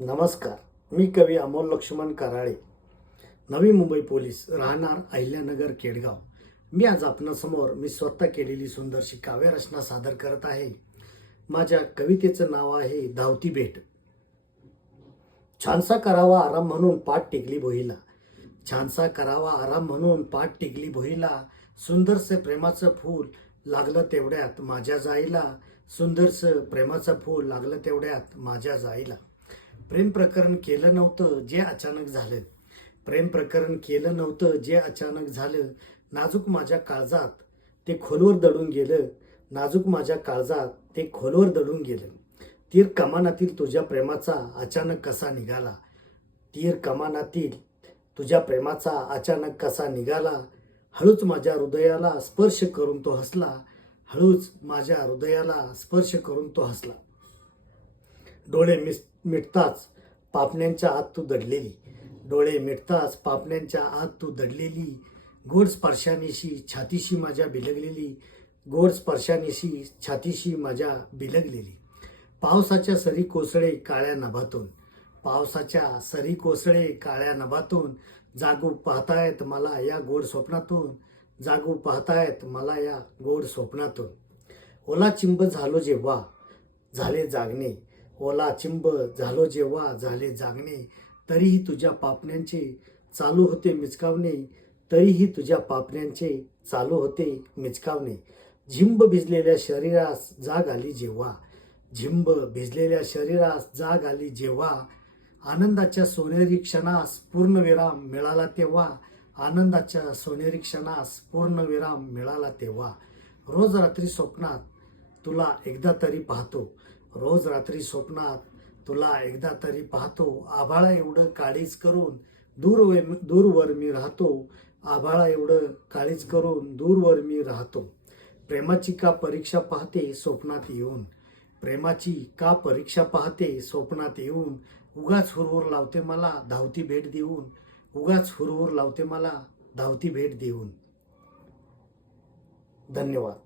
नमस्कार. मी कवी अमोल लक्ष्मण कराळे, नवी मुंबई पोलीस, राहणार अहिल्यानगर, केडगाव. मी आज आपणासमोर मी स्वतः केलेली सुंदरशी काव्यरचना सादर करत आहे. माझ्या कवितेचं नाव आहे धावती भेट. छानसा करावा आराम म्हणून पाठ टेकली भोईला. छानसा करावा आराम म्हणून पाठ टेकली भोईला. सुंदरसे प्रेमाचं फूल लागलं तेवढ्यात माझ्या जाईला. सुंदरसं प्रेमाचं फूल लागलं तेवढ्यात माझ्या जाईला. प्रेम प्रकरण केलं नव्हतं जे अचानक झालं. प्रेम प्रकरण केलं नव्हतं जे अचानक झालं. नाजूक माझ्या काळजात ते खोलवर दडून गेलं. नाजूक माझ्या काळजात ते खोलवर दडून गेलं. तीर कमानातील तुझ्या प्रेमाचा अचानक कसा निघाला. तीर कमानातील तुझ्या प्रेमाचा अचानक कसा निघाला. हळूच माझ्या हृदयाला स्पर्श करून तो हसला. हळूच माझ्या हृदयाला स्पर्श करून तो हसला. डोळे मिटताच पापण्यांच्या आत तू दडलेली. डोळे मिटताच पापण्यांच्या आत तू दडलेली. गोड स्पर्शानिशी छातीशी माझ्या बिलगलेली. गोड स्पर्शानिशी छातीशी माझ्या बिलगलेली. पावसाच्या सरी कोसळे काळ्या नभातून. पावसाच्या सरी कोसळे काळ्या नभातून. जागू पाहतायत मला या गोड स्वप्नातून. जागू पाहतायत मला या गोड स्वप्नातून. ओला चिंब झालो जेव्हा झाले जागणे. ओला चिंब झालो जेव्हा झाले जागणे. तरीही तुझ्या पापण्यांचे चालू होते मिचकावणे. तरीही तुझ्या पापण्यांचे चालू होते मिचकावणे. झिंब भिजलेल्या शरीरास जाग आली जेव्हा. झिंब भिजलेल्या शरीरास जाग आली जेव्हा. आनंदाच्या सोनेरी क्षणास पूर्णविराम मिळाला तेव्हा. आनंदाच्या सोनेरी क्षणास पूर्णविराम मिळाला तेव्हा. रोज रात्री स्वप्नात तुला एकदा तरी पाहतो. रोज रात्री स्वप्नात तुला एकदा तरी पाहतो. आभाळा एवढं काळीज करून दूरवर मी राहतो. आभाळा एवढं काळीज करून दूरवर मी राहतो. प्रेमाची का परीक्षा पाहते स्वप्नात येऊन. प्रेमाची का परीक्षा पाहते स्वप्नात येऊन. उगाच हुरहुर लावते मला धावती भेट देऊन. उगाच हुरहुर लावते मला धावती भेट देऊन. धन्यवाद.